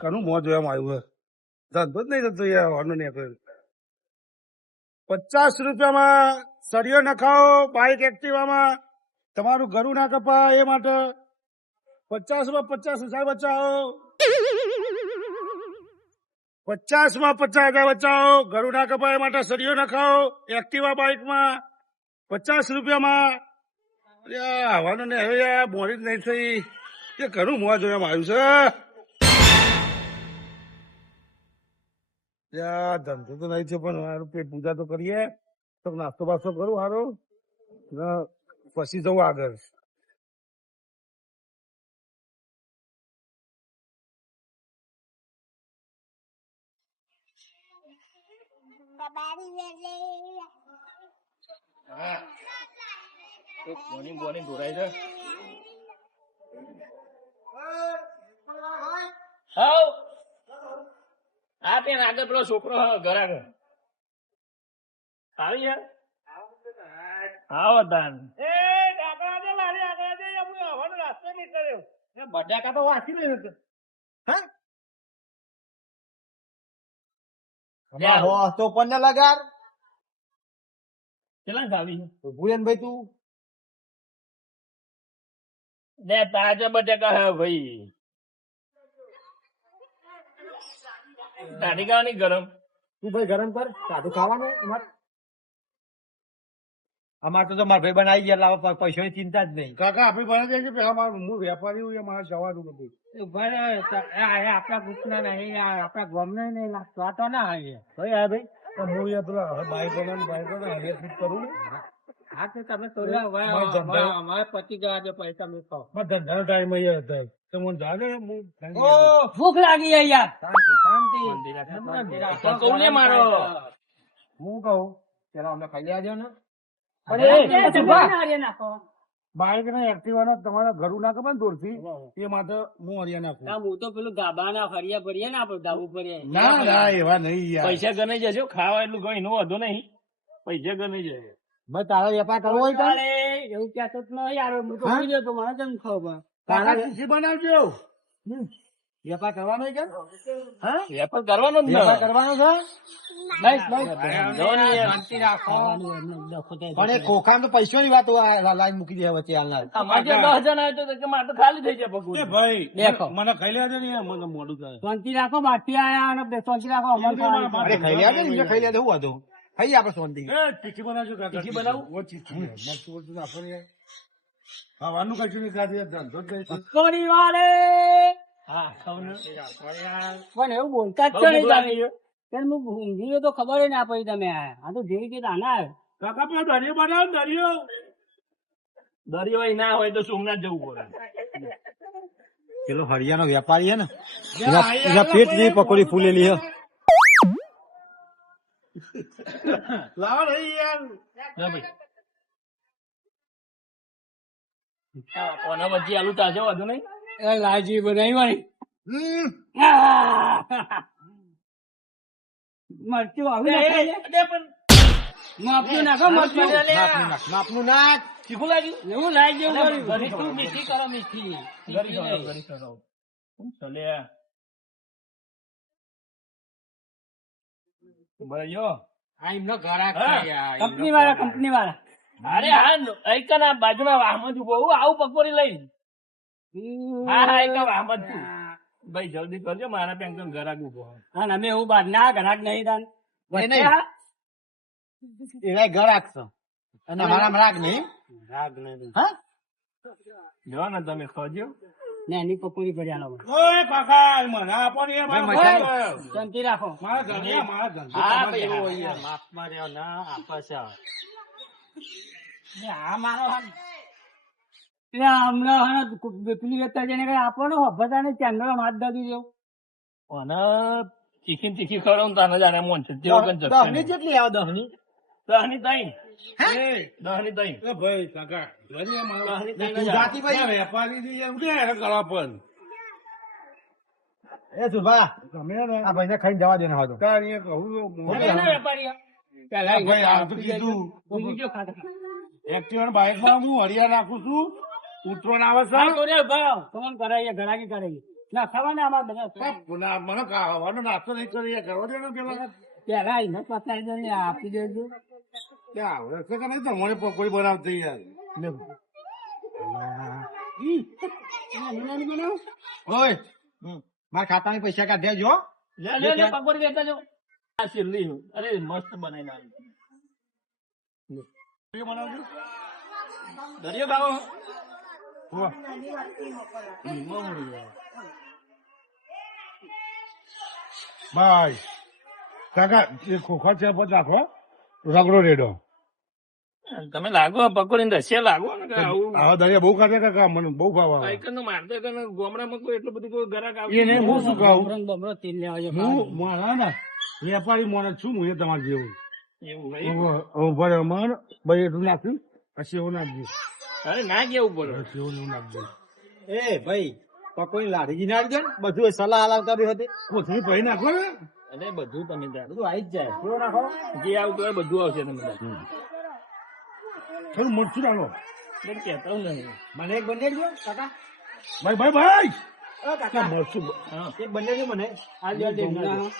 કનું મોં જોવામાં આવ્યું ધંધો જ નહીં થતો યાર વાનો ને 50 રૂપિયામાં સળિયો નખાવો બાઇક એક્ટિવામાં તમારું ઘરું ના કપાય એ માટે 50 માં 50,000 બચાવો 50 માં 50,000 બચાવો ઘરું ના કપાય એ માટે સળિયો નખાવો એક્ટિવા બાઇકમાં 50 રૂપિયામાં આવવાનું ને હવે યાર મોડી જ નહીં થઈ એ ઘણું મોં જોવામાં આવ્યું છે ધંધો તો નહીં છે પણ મારું પેટ પૂજા તો કરીએ તો નાસ્તો બાસ્તો કરું સારો પછી જવું આગળ બોની ધોરાય છે હાઉ આ ત્યાં આગળ પેલો છોકરો ઘર આગળ આવી છે હા વતાન બટાકા તો વાંચી રહ્યો હતો તો પણ લગાર કેટલા ખાવી છે ભૂયનભાઈ તું ને તાજા બટાકા હે ભાઈ દાઢી ખાવાની ગરમ તું ભાઈ ગરમ કર સાદું ખાવાનું અમાર તો મારા ભાઈ બનાવી ગયા પૈસા ની ચિંતા જ નહીં કાકા આપણે બનાવી દઈએ પેલા મારું હું વેપારી હું મારે જવાનું બધું આપણા ગ્રુપ ના નહીં આપણા ગામ ને નહીં લાગતો આ તો ના આવીએ ભાઈ આ ભાઈ હું યાર પેલા બાઈકો હવે કરું હા તો તમે અમારે પતિ ગયા છે પૈસા મેં ખાઓ ધંધાનો ટાઈમ અહીંયા હતો તો મને જાગે ભૂખ લાગી યાર શાંતિ મારો હું કહું ચલો અમે ખાઈ લેજો ને બાઈક ને એક્ટિવા તમારા ઘરું ના ખબર દૂરથી એ માટે હું હરિયા નાખું હું તો પેલું ગાબા ના ફરિયા ફરીએ ને આપડે ધાબુ ફરીએ ના એવા નહીં યાર પૈસા ગણાઈ જજો ખાવા એટલું કઈ નો વધુ નહીં પૈસા ગણાઈ જાય ભાઈ તારો વેપાર કરવો હોય તો એવું કહેતો જ નહીં યાર હું તો ભૂલી ગયો તો મને કેમ ખાવ તારા ખીસી બનાવજો વેપાર કરવાનો છે હા વેપાર કરવાનો જ વેપાર કરવાનો છે પણ એ ખોખા તો પૈસા ની વાત લાઈન મૂકી દે વચ્ચે હાલનાર અમારે 10 જણા હોય તો મારે તો ખાલી થઈ જાય પગું ભાઈ દેખો મને ખાઈ લેવા દે ને મને મોડું થાય શાંતિ રાખો બાકી આયા અને શાંતિ રાખો અમારે ખાઈ લેવા દે ને ખાઈ લેવા દે હું હતું ખાઈ આપણે શાંતિ તીખી બનાવજો કાકા તીખી બનાવું? મરચું વરચું નાખો ને ખાવાનું કશું નહીં ખાતી ધંધો જ નહીં છે. પરિવારે હા પણ એવું બોલતા જ નહીં તમે હું ઊંઘી તો ખબર ના પડી તમે આ તો જેવી કે આના કાકા પેલો દરિયો બનાવો ને દરિયો દરિયો અહીં ના હોય તો સોમનાથ જવું પડે પેલો હરિયાનો વેપારી હે ને એના પેટ ની પકોડી ફૂલેલી હે લાવો નહીં યાર ના ભાઈ કોના વચ્ચે આલુ તાજો વધુ નહીં લાજી બનાવી વાળી મરચું આવું માપનું નાખો માપનું નાખ શીખું લાગ્યું એવું લાગી જેવું મીઠી મીઠી કરો મીઠી ગરી કરો ચલે બરાયો આ એમનો ઘરાક કંપની વાળા અરે હા એક ના બાજુના વાહમાં છું બહુ આવું પકોડી લઈને હા એક વાહમાં છું ભાઈ જલ્દી કરજો મારા બેંક ઘરાક ઉભો હા અમે એવું બાદ ના ઘરાક નહીં તાન એના ઘરાક છો અને મારા રાગ નહીં હા જો ને તમે ખોજો ને એની પકોડી પડ્યા ઓય કાકા મને આપો ને શાંતિ રાખો મારા ધંધો હા ભાઈ એવું હોય માપમાં રહ્યો ના આપે છે આ મારો હમણાં પેલી વેચતા જઈને કઈ આપવાનો બધા ને ચેન્ડલ હાથ દાદી દેવું અને તીખી તીખી ખવડાવું તને જાણે મોન છે દહની કેટલી આવે દહની દહની તઈ દહની તઈ ભાઈ કાકા જાતિભાઈ વેપારી એમ કે કરવા પણ એ સુભા તમે ને આ ભાઈને ખાઈને જવા દે ને હવે તો તારી કહું વેપારી ભાઈ આ તો કીધું એક્ટિવા બાઇક માં હું હરિયા નાખું છું ઉતરો આવે છે કરાવીએ ઘરાકી કરાવીએ ના ખાવાના અમારે બધા મને ખાવાનો નાસ્તો નહીં કરીએ કરવા દે ને પેલા પેલા આઈને પતાવી દો ને આપી દેજો. ત્યાં આવડે છે કે નહીં તમારે પકોડી બનાવતી યાર ઓય મારા ખાતાની પૈસા કાઢ્યા જો લે લે લે પકોડી લેતા જો આ છેલ્લી અરે મસ્ત બનાવી નાખી બનાવજો દરિયો ખાવો ભાઈ કાકા એ ખોખા છે પછી નાખો રગડો રેડો તમે લાગો પકોડી ને રસિયા લાગો ને કે આવું આવા દરિયા બહુ ખાતા કાકા મને બહુ ખાવા આઈકન નો મારતો કે ગામડામાં કોઈ એટલું બધું કોઈ ગ્રાહક આવે એને હું શું કહું બમરો બમરો તેલ લેવા જો. હું મારા ને વેપારી મોને છું હું એ તમારે જેવું એવું ભાઈ ભરે મન ભાઈ એટલું નાખ્યું પછી એવું નાખજો અરે ના કેવું પડે પછી એવું નાખજો એ ભાઈ પકોડી લાડીજી નાખી દે ને બધું સલાહ હલાવ કરી હતી કોથળી ભાઈ નાખો ને એટલે બધું તમે ત્યાં બધું આવી જ જાય કેવો નાખો જે આવતું હોય બધું આવશે તમે ત્યાં થોડું મરચું નાખો કેમ કહેતા હું નહીં મને એક બંને દો કાકા ભાઈ ભાઈ ભાઈ ઓ કાકા મરચું હા એક બંને દો મને આ દો ડુંગળા.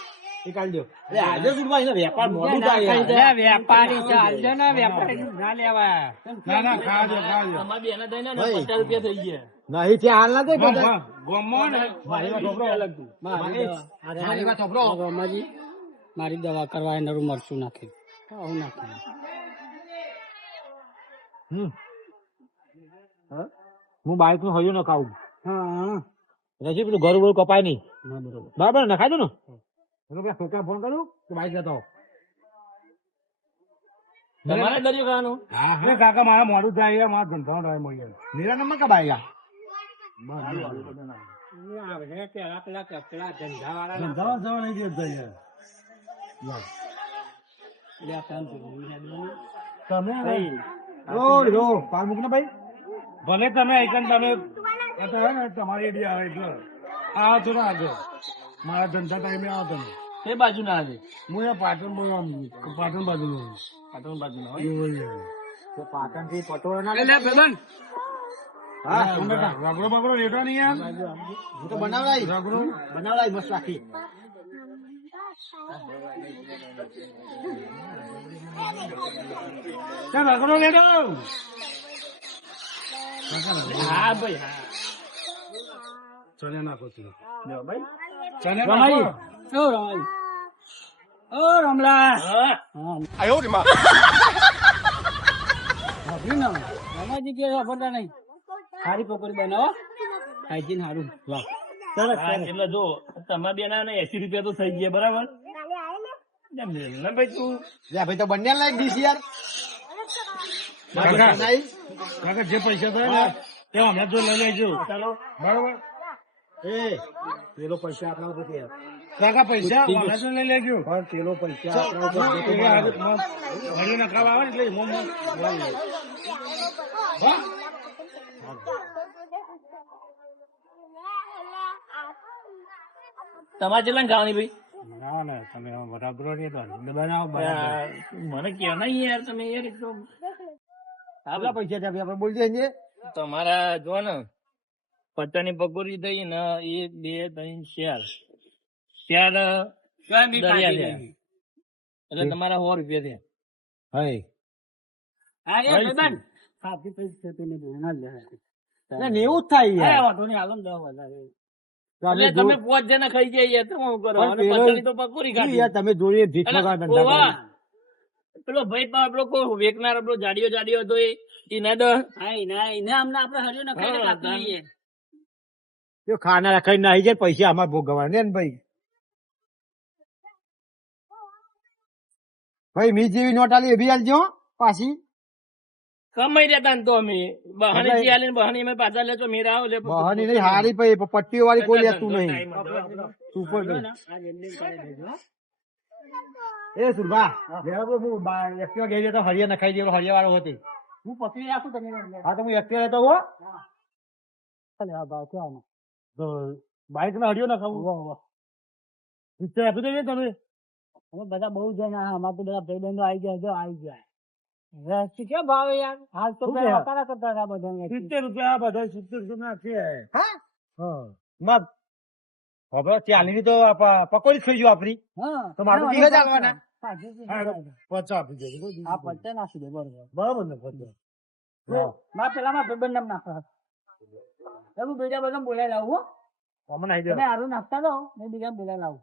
એક આલ દો અરે આજે સુધમાં એનો વેપાર મોડું થાય લે, યાર. વેપારી છે હાલજો ને વેપારી ના લેવા. ના ના ખાજો ખાજો તમારે બેના થઈને ને ભાઈ. 50 રૂપિયા થઈ ગયા નહીં ત્યાં હાલ ના થાય બધા. ગોમમાં ને મારી વાત સાંભળો. લાગતું મારી દવા. મારી વાત સાંભળો. રમાજી, મારી દવા કરવા એ નરું મરચું નાખ્યું. આવું નાખ્યું. હું બાઈક નું હયું ન ખાવું હા પછી પેલું ઘર ઉપર કપાય નહીં હા, બરોબર. બરાબર ને ખાઈ દો ને એટલે પેલા છોકરા ફોન કરું કે બાઈક લેતો આવો. તમારે દરિયો ખાવાનું હા હા કાકા મારા મોડું થાય યાર મારા ધંધાનો ટાઈમ હોય યાર નિરા નંબર કા બાઈક આ? આ બધા પેલા પેલા કપડા ધંધાવાળા ધંધામાં જવા નહીં દેતા યાર લે, કામ જોયું ને બધું. તમે ઓ રો પાર મૂક ને ભાઈ ભલે તમે આઈકન તમે આ તો હે ને તમારી એડી આવે એટલે આવો તો ના આગળ મારા ધંધા ટાઈમે આવો તમે એ બાજુ ના આવે હું એ પાટણ પાટણ બાજુ પાટણ બાજુ ના હોય તો પાટણ થી પટોળા ના લે, ભાઈબંધ. હા રગડો બગડો રેટો નહીં યાર હું તો બનાવડાઈ રગડો બનાવડાઈ મસ્ત રાખી ચાલ રગડો રેટો હા ભાઈ હા ચને નાખો છો લો ભાઈ ચને રમાઈ. નાખો ઓ રમાઈ. ઓ રમલા. હા હા. ભાભી ને રમાજી કે વાપરતા નહીં. સારી પકોડી બનાવો. હાઈજીન સારું. વાહ. હા, એટલે જો તમારા બેના ને 80 રૂપિયા તો થઈ ગયા બરાબર ના ભાઈ તું લે ભાઈ તો બંને લાયક ડીશ યાર કાકા. નહીં કાકા જે પૈસા થાય ને તે હમણાં જો લઈ લેજો ચાલો બરોબર એ પેલો પૈસા આપણા ઉપર યાર કાકા પૈસા હમણાં જો લઈ લેજો પણ પેલો પૈસા આપણા ઉપર ઘડી નખાવા આવે ને એટલે મોમ હા તમારે કેટલા ખાવાની ભાઈ ના ના તમે બરાબર બનાવો મને કહો નહીં યાર તમે યાર એકદમ આપણા પૈસા છે આપણે બોલી જઈએ તમારા જો ને પચાની પકોડી થઈ ને 1 2 3 4 દરિયા થયા. એટલે તમારા 100 રૂપિયા થયા હઈ હા, એ ભાઈબંધ. સાથી પૈસા તો નહીં, ના જ લેવા. નેવું જ થાય હા, યાર વાંધો નહીં, હાલો ને દવા વધારે. એટલે તમે 5 જણા ખાઈ જાય યાર તમે શું કરો પણ અને પેલો- પચાની તો પકોડી ખાધી યાર તમે જોઈએ ભીખ એટલે વગર ધંધા કરો. ઓવા. પેલો ભાઈ પણ આપણો કોઈ વેચનાર આપણો જાડિયો હતો એ ના દસ હા, એને અમને આપણે હર્યો ને ખાઈને હા, કાપી લઈએ. જો ખાનારા ખાઈ નાહી જાય પૈસા અમારે ભોગવવાના ને ભાઈ ભાઈ મી જેવી નોટ આલી એ બી આલજો પાછી કમાઈ રહેતા ને તો અમે બહાને એટલે- થી આલીને બહાને અમે પાછા લેજો મેરા આવો લે બહાની નહીં હારી પઈ પટ્ટીઓ વાળી કોઈ લેતું નહીં ટાઈમ હતો. સુપર જો ને, આ જલ્દી કરી દેજો, હો. એ સુરભા લેવા તો હું એક્ટિવા ગઈ જતો હરિયા નખાઈ દેલો હરિયા વાળો હતી હું પકડી રાખું તમે લઈ લો. હા તો હું એક્ટિવા લેતો હો ચાલે, આ ભાવ કેવાનો? તો બાઈક ના હરિયો નખાવું વાહ, વાહ. પિક્ચર આપી દેજો તમે હવે બધા બહુ જણા અમારે તો બધા ભાઈબંધો આવી ગયા, જો આવી ગયા. રસી કેમ ભાવે યાર? હાલ તો શું પેલા છે? વાતારા કરતા હતા બધા. 70 રૂપિયા બધા 70 રૂપિયા છે હા હા મત હવે ચાલીની તો પકોડી ખાઈ ગયો આપડી હા તો મારું ના, દિવસ ના, ચાલવાના. હા, 50 આપી દેજો આ 50 નાખી દે બરોબર બરાબર ને 50. હા. માં પેલા માં ભાઈબંધ નામ નાખો હું બીજા બધા બોલાય લાવું હો અમને આવી તમે આરું નાખતા રહો મેં બીજા બોલાય લાવું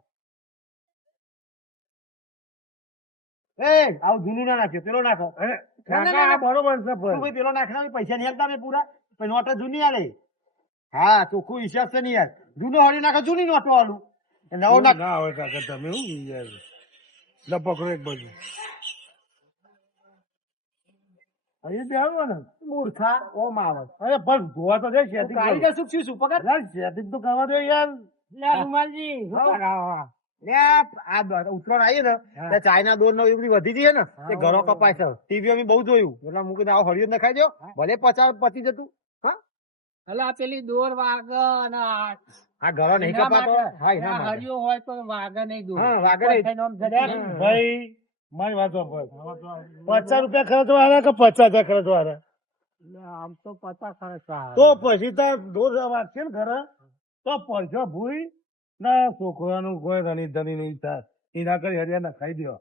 એ આવું જૂનું ના નાખ્યો પેલો નાખો અરે કાકા આ બરોબર છે તું પણ ભાઈ પેલો નાખના પૈસા નહીં આલતા મેં પૂરા પછી નોટ જૂની આલે હા ચોખ્ખું હિસાબ છે નહીં યાર જૂનો હળી નાખો જૂની નોટો આલું નવો નાખ ના હોય કાકા તમે હું યાર લે પકડો એક બાજુ અહીં બેહો ને મૂર્ખા ઓમ આવે અરે પણ જોવા તો દે તું setting કારીગર શું થયું છું પકડ યાર setting તો કરવા દે યાર લે રૂમાલજી શું કરાવો? આ ઉત્તરાયણ આવી ને ત્યાં ચાઇના દોર નો એવી બધી વધી ગઈ છે ને તે ઘરો કપાય છે ટીવી અમે બહુ જોયું એટલે હું કીધું આવો હળિયો નખાઈ દો ભલે 50 પતી જતું હા એટલે આ પેલી દોર વાગ અને આ ઘરો નહીં કપાતો હા એના માટે. હરિયો હોય તો વાગ નહીં દોર હા, વાગે નહીં. કોઈ નામ જડે. ભાઈ મારી વાત સાંભળ. 50 રૂપિયા ખર્ચવા હારા કે 50,000 ખર્ચવા હારા? એટલે આમ તો 50 ખર્ચ તો પછી તાર દોર વાગશે ને ઘરે તો પૈસા ભૂઈ ના છોકરાનું કોઈ ધણી ધણી નહીં થાય એના કરી હરિયાણા ખાઈ દો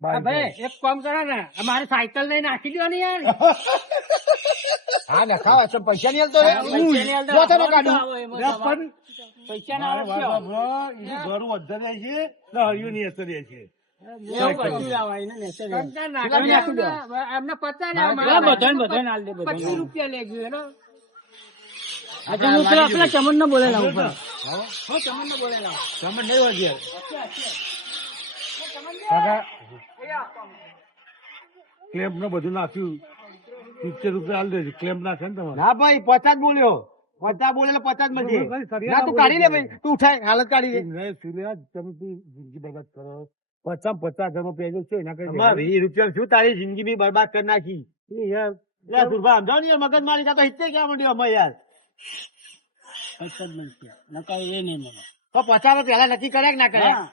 ભાઈ એક કામ કરો ને મારે સાયકલ લઈને નાખી દો ને યાર હા નખાવા છે પૈસા નહીં આલતો રે. પૈસા નહીં આલતા. જો તને કાઢું. એમાં પૈસા ના આવે છે. ઘર વધે જાય છે ને હરિયું ની અસર રહે છે એવું કશું લાવાય ને ને સર. પેલા બી નાખી દો. એમને 50 ને મારે અમારે બધાને બધાને આલ દે, બધાને. 25 રૂપિયા લેજો હેનો. અચ્છા હું પેલા ચમન ને બોલે લાવું પણ હું ચમન ને બોલે લાવું જમણ નહીં હોય ઘેર. કાકા ક્લેમ્પ ને બધું નાખ્યું 70 રૂપિયા હાલ દેજો ક્લેમ્પ નાખે ને તમારે ના ભાઈ 50 બોલ્યો 50 બોલેલો 50 મળશે ના તું કાઢી લે ભાઈ તું ઉઠાય હાલત કાઢી લે નહીં, સુલ્યા, તમે તું જિંદગી બરબાદ કરો 50,000 પેજો છે એના કઈ અમારે 20 રૂપિયા શું તારી જિંદગી બી બરબાદ કરી નાખી યાર લે સુરભા સમજાવ ને યાર મગજ મારી કા તો હિતે ક્યાં મળ્યો અમે યાર પૈસા જ મળશે નકા એ નહીં મળે તો 50 પેલા નક્કી કર્યા કે ના કર્યા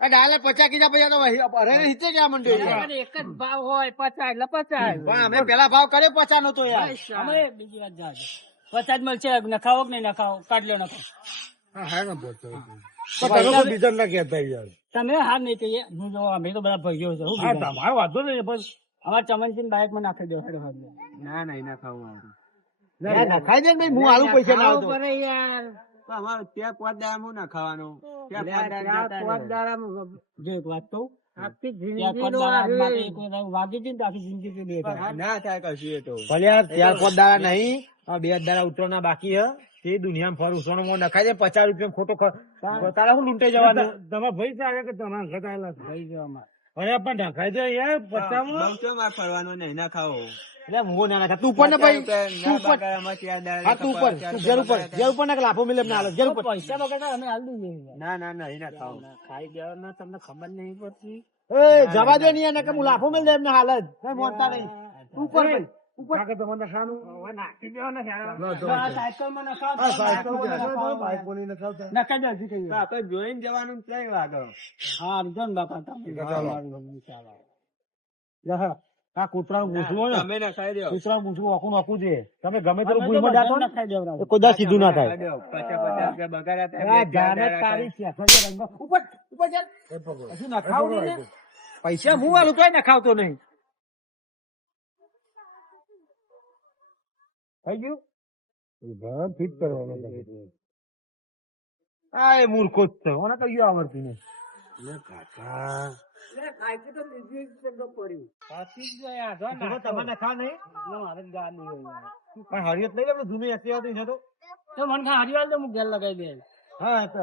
ડાલે 50 કીધા પૈસા તો અરે હિતે ક્યાં મંડ્યો યાર એક જ ભાવ હોય 50 એટલે 50 પણ અમે પેલા ભાવ કર્યો 50 નો તો યાર અમે બીજી વાત જાજો 50 જ મળશે નખાવો કે નહીં નખાવો કાઢ લો નખાવો હા ને બોલતો તો તમે કોઈ બીજા ના કહેતા યાર તમે હાર નહીં કહીએ હું જો અમે તો બધા ભાઈઓ છે હું હા બીજા? તમારો વાંધો નહીં બસ અમારા ચમનસિંહ બાઇક માં નાખી દો હેડો હેડો. ના ના એના ખાવું નખાઈ દે ને ભાઈ હું આલુ પૈસા ના આવતો પડે યાર અમારે ત્યાં 5 દાડા હું ના ખાવાનું જો એક વાત કહું આખી જિંદગીનો આ વાગી હતી ને તો આખી જિંદગી થી બે થાય. ના થાય કશું એ તો ભલે યાર 4-5 દાડા નહીં આ 2 દાડા ઉતરવાના બાકી હે તે દુનિયામાં ફર ઉસવાનો માં નખાઈ દે 50 રૂપિયા ખોટો તારા હું લૂંટાઈ જવાનું તમારા ભાઈ સારે કે તમારા ઘર આવેલા છે ભાઈ જો અમાર અરે પણ ઢકાઈ દે યાર 50 ફરવાનું નહીં ના ખાવો એટલે હું ના નાખા તું ઉપર ને ભાઈ તું ઉપર હા તું ઉપર તું ઘેર ઉપર ના લાફો મિલે ના હાલે ઘેર ઉપર પૈસા બગાડે અમે હાલ દઈએ ના ના ના એના ખાવ ખાઈ ગયા તમને ખબર નહીં પડતી એ જવા દે નહીં એને કે હું લાફો મિલ દે એમને હાલત કઈ મોનતા નહીં તું ઉપર ભાઈ ઉપર કાકા તમારે ખાનું નાખી દેવો ને ના, તો સાયકલ માં નખાવ આ સાયકલ બાઈક કોની નખાવતા નખાઈ દે હજી કઈ તો જોઈને જવાનું ક્યાં લાગે હા સમજો ને બાપા તમે ચાલો. આ કૂતરાનું પૂછવું હોય ને તમે ના ખાઈ દો કૂતરાનું પૂછવું આખું નાખવું છે તમે ગમે તેટલું અમે તો ભૂલમાં દાખો ને નખાઈ દેવડાવો. તો કોઈ દા સીધું ના થાય આ જાને તારી શેઠો રંગો ઉપર ઉપર જા હજુ નખાવ નહીં ને પૈસા હું વાલું કઈ ના ખાવતો નહીં થઈ ગયું ફિટ કરવાનું આ એ મૂર્ખો જ છે મને કઈ આવડતું નહીં કાકા સાચી જ ગયા જો ને. તમે ના ખા નહીં મારે ગાડી હોય. પણ હરિયત લઈ લે જૂની એસી આવતી છે તો તો મને ખા હરિવાલ તો હું ઘેર લગાવી દે હા તો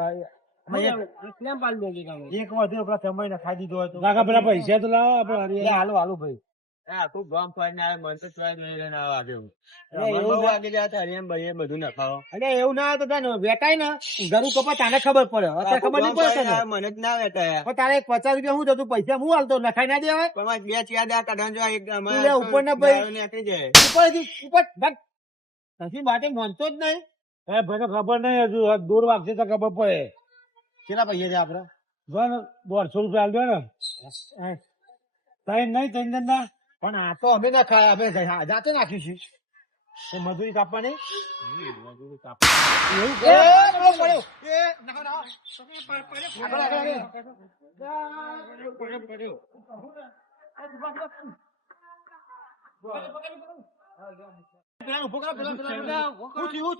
કેમ પાલ દેગી કામ એક વધુ આપડા સમય ના ખાઈ દીધો હોય તો કાકા પેલા પૈસા તો લાવો આપણે લે, હાલો હાલો ભાઈ આખું ગામ ફરીને આવે મને તો ચોય નહીં લઈને આવા દેવું અરે એવું બહુ ના- વાગી જાય હરિયમ ભાઈ બધું ન ખાઓ અરે એવું ના હોય તો તને વેટાય ને ઘરું કપા તાને ખબર પડે અત્યારે ખબર નહીં પડે તને. મને જ ના વેટાયા પણ તારે 50 રૂપિયા હું થતું પૈસા હું હાલતો નખાઈ ના દેવાય પણ મારે બે ચાર દાડા કાઢવાનું જો એક તું લે ઉપર ના ભાઈ. દારૂ નીકળી જાય ઉપરથી ઉપર ભાગ. નથી માટે માનતો જ નહીં એ ભાઈને ખબર નહીં હજુ આ દૂર વાગશે તો ખબર પડે કેટલા પૈસા છે આપડે જો ને 150 રૂપિયા આલ દો ને ત્રણ નહીં ત્રણ ના પણ આ તો અમે ના ખાય અમે જાતે નાખ્યું છે મજૂરી કાપવાની મજૂરી કાપ એવું એ પેલો પડ્યો એ નાખો નાખો આગળ, આગળ. પેલા ઉભો કરો, પેલા શું થયું, શું થયું?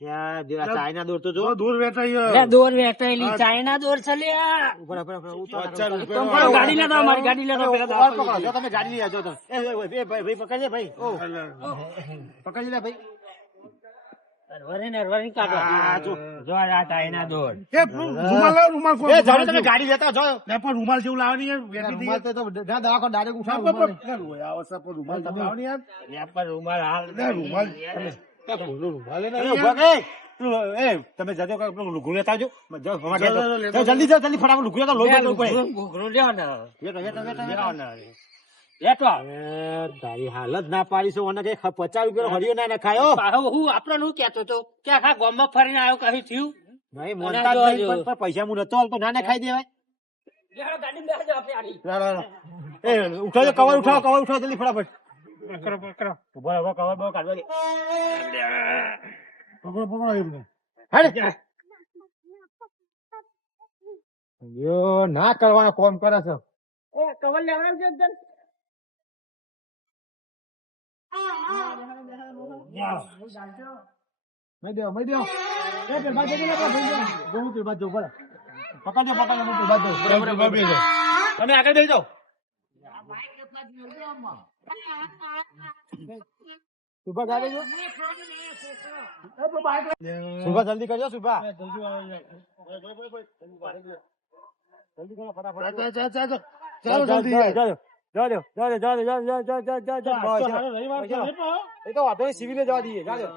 ત્યાં જે આ ચાઇના દોર તો જો દૂર બેઠા લે, દોર વેચાયેલી ચાઇના દોર છે લે આ. ઉપર ઉતાર તમ કરો, ગાડી લેતા આવો, મારી ગાડી લેતા આવો, પેલા દાવ પકડો, જો તમે ગાડી લઈ આવજો તો ભાઈ પકડજે ભાઈ પકડજે લે ભાઈ નરવરી કાઢો. આ જો જો આ ચાઇના દોર. રૂમાલ લાવો, રૂમાલ ખોલો. એ જાણે તમે ગાડી લેતા જો લે, પણ રૂમાલ જેવું લાવવાની યાર, વેચી દઈએ. રૂમાલ તો ના દવાખાને ડાયરેક્ટ ઉઠાવો પણ આ વસ્તુ પર રૂમાલ તમે લાવવાની યાર. લે પણ રૂમાલ હાલ લે, રૂમાલ રૂમાલ એને એ ઉભા કે એ તમે જજો કે લુગડું લેતા આવજો જાઓ, અમારે જાઓ, જાઓ, લેતા જાઓ, જલ્દી જાઓ, જલ્દી ફટાફટ લુગડું લેતા લોહી બદલવું પડે ઘૂઘરો લ્યો ને. લેતો, લેતો, લેતો, લ્યો લેતો. ને. લેતો. એ તારી હાલત ના પાડી છે ઓને કે 50 રૂપિયા હરિયો ના નખાયો પાછો હું આપણને શું કહેતો હતો કે આખા ગામમાં ફરીને આવ્યો કશું થયું. નહીં મોનતા જ નહીં, પણ પૈસા હું નતો આલતો ના નખાઈ દેવાય લેહાડો, ગાડીમાં બેસજો આપણે આની. લા, લા, લા. એ ઉઠાવજો, કવર ઉઠાવો, કવર ઉઠાવો જલ્દી ફટાફટ ઉભા રહો, કવર બહુ કાઢવા દે પકડો, પકડો એમને. હેડ. યો ના કરવાનો કોમ કરે છે એ કવર લેવડાવજો એકદમ. મઈ દેવો, મઈ દેવો. એ પેલા જજો ને, ભાઈ જો પેલા જો બોલા પકડજો, પકડજો, હું પેલા જો બરાબર, બેસો. તમે આગળ બેસી જાઓ સુભા ગાડી જો સુભા જલ્દી કરજો સુભા જલ્દી કરો ફટાફટ ચાલો, જલ્દી યાર. એ તો વાંધો નહીં, સિવિલે જવા દઈએ જાજો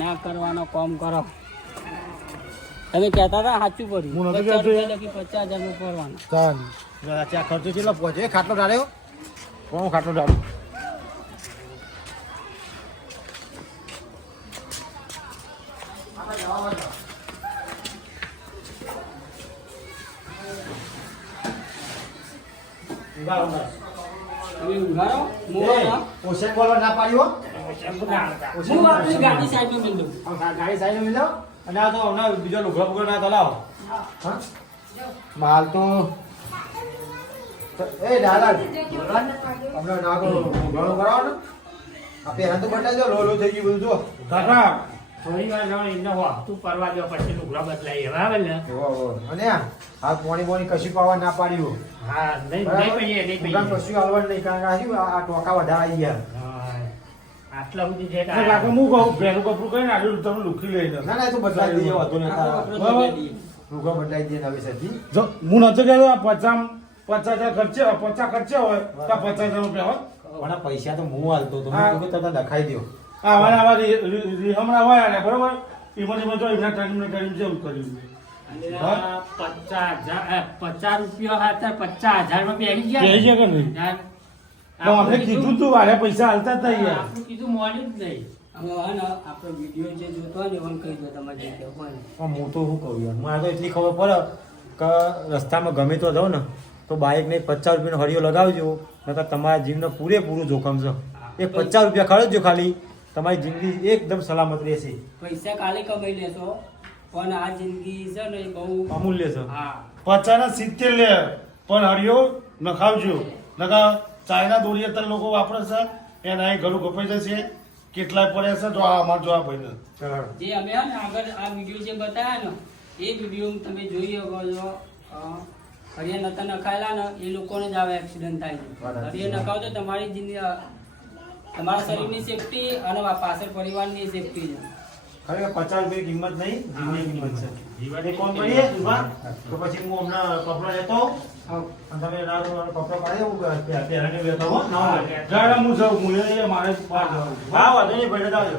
ના કરવાનો કોમ કરો. તમે કહેતા હતા સાચું પડ્યું. હું નથી 50 કહેતો. રૂપિયા લખી 50,000 નું કરવાનું. ચાલ. ત્યાં ખર્ચો કેટલો પહોંચે ખાટલો ડાળ્યો કોણ ખાટલો ડાળ્યો તમે ઊંઘાડો, મોડો ના. ઓશન બોલવા ના પાડ્યો હું આપણી ગાડી સાઈડમાં મેલી દઉં. ગાડી સાઈડ મિલાવ અને આ તો હમણાં બીજો લુગડો બુગડો ના તલાવો હા માલ તો એ દાદા હમણાં ના કરો ઘણો કરાવો ને આ પેલા તો બદલાઈ દો લો થઈ ગયું બધું જો કાકા, થોડી વાર જાઓ, એમને તું પરવા દો, પછી લુગડા બદલાઈ બરાબર ને. અને આ પોણી બોણી કશું પાવા ના પાડ્યું હા, નહીં પહીએ, નહીં પહીએ. કશું આવવાનું નહીં કારણ કે આ શું આ ટોકા વધારે આવી ગયા હા, આટલા સુધી જે એટલે કાકા હું કહું, ભેનું કપડું કરીને આટલું તમે લુખી લઈને. ના ના એ તો બદલાઈ દઈએ વાંધો નહીં બરાબર. લુગડો બદલાઈ દઈએ નવી સદી જો હું નતો કહેતો આ 50,000 ખર્ચે 50 ખર્ચે હોય તો 50,000 રૂપિયા હોય. પણ આ પૈસા તો હું હાલતો તો હા. મેં કીધું તમે લખાઈ દો આવા હમણાં હોય ને બરોબર, એમાં જો એમના ટાઈમ જેવું કર્યું. અને આ 50 રૂપિયા હતા, 50,000 માં બેસી ગયા કહે ને. છે કે નહીં? યાર, તો આપણે કીધું તું વારે પૈસા હાલતા જ નહીં યાર. આપણું કીધું મોડું જ નહીં. હવે હે ને, આપણો વિડીયો જે જોતો હોય ને એમને કહી દો તમારે જે કહેવું હોય ને. પણ હું તો શું કહું યાર મને તો એટલી ખબર પડે કે રસ્તામાં ગમે તો જાઓ ને તો બાઇક ને 50 રૂપિયાનો હરિયો લગાવજો નકર તમારા જીવને પૂરેપૂરું જોખમ છે એ 50 રૂપિયા ખર્ચજો ખાલી તમારી જિંદગી એકદમ સલામત રહેશે પૈસા કાલે કમાઈ લેશો, પણ આ જિંદગી છે ને એ બહુ અમૂલ્ય છે હા 50 ના 70 લે, પણ હરિયો નખાવજો. નકા ચાઇના દોરી અત્યારે લોકો વાપરે છે, એના અહીં ઘણું કપાઈ જશે, કેટલાય પડ્યા છે. તો આ અમારે જો આ ભાઈને જે અમે હે ને આગળ આ વિડીયો જે બતાવ્યા ને એ વિડીયો તમે જોઈ શકો છો. હરિયા નતા નખાયેલા ને એ લોકોને જ આવા એક્સિડન્ટ થાય છે. હરિયા નખાવ તો તમારી જિંદગી તમારા શરીરની સેફટી અને પાછળ પરિવારની સેફટી છે. ખરેખર 50 રૂપિયાની કિંમત નહીં જીવની કિંમત છે એ કોણ કરીએ સુભા તો પછી હું હમણાં કપડા લેતો આવું. અને તમે કપડા પાડે હું પહેરાને લેતો હો ના ગાડા હું જાઉં, હું એ મારે બહાર જવાનું છે. હા વાંધો નહીં ભાઈ આવજો